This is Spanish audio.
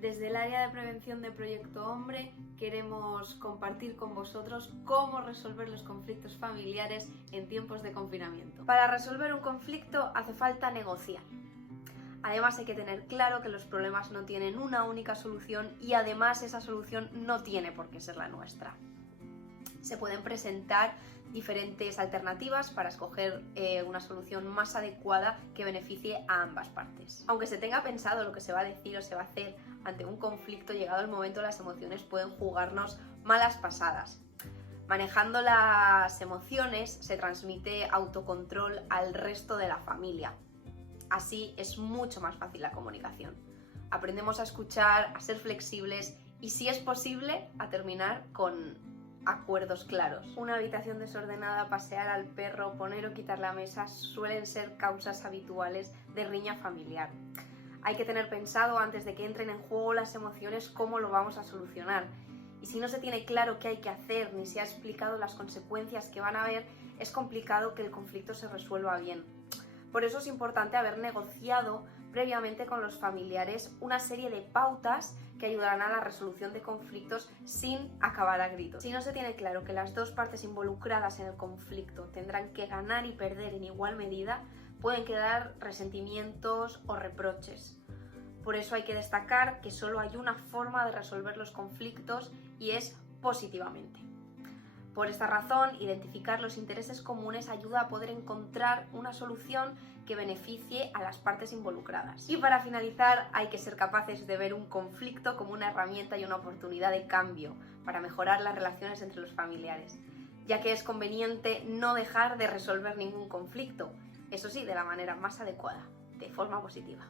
Desde el área de prevención de Proyecto Hombre queremos compartir con vosotros cómo resolver los conflictos familiares en tiempos de confinamiento. Para resolver un conflicto hace falta negociar. Además hay que tener claro que los problemas no tienen una única solución y además esa solución no tiene por qué ser la nuestra. Se pueden presentar diferentes alternativas para escoger una solución más adecuada que beneficie a ambas partes. Aunque se tenga pensado lo que se va a decir o se va a hacer ante un conflicto, llegado el momento las emociones pueden jugarnos malas pasadas. Manejando las emociones se transmite autocontrol al resto de la familia. Así es mucho más fácil la comunicación. Aprendemos a escuchar, a ser flexibles y, si es posible, a terminar con acuerdos claros. Una habitación desordenada, pasear al perro, poner o quitar la mesa suelen ser causas habituales de riña familiar. Hay que tener pensado antes de que entren en juego las emociones cómo lo vamos a solucionar. Y si no se tiene claro qué hay que hacer ni se ha explicado las consecuencias que van a haber, es complicado que el conflicto se resuelva bien. Por eso es importante haber negociado previamente con los familiares una serie de pautas que ayudarán a la resolución de conflictos sin acabar a gritos. Si no se tiene claro que las dos partes involucradas en el conflicto tendrán que ganar y perder en igual medida, pueden quedar resentimientos o reproches. Por eso hay que destacar que solo hay una forma de resolver los conflictos y es positivamente. Por esta razón, identificar los intereses comunes ayuda a poder encontrar una solución que beneficie a las partes involucradas. Y para finalizar, hay que ser capaces de ver un conflicto como una herramienta y una oportunidad de cambio para mejorar las relaciones entre los familiares, ya que es conveniente no dejar de resolver ningún conflicto, eso sí, de la manera más adecuada, de forma positiva.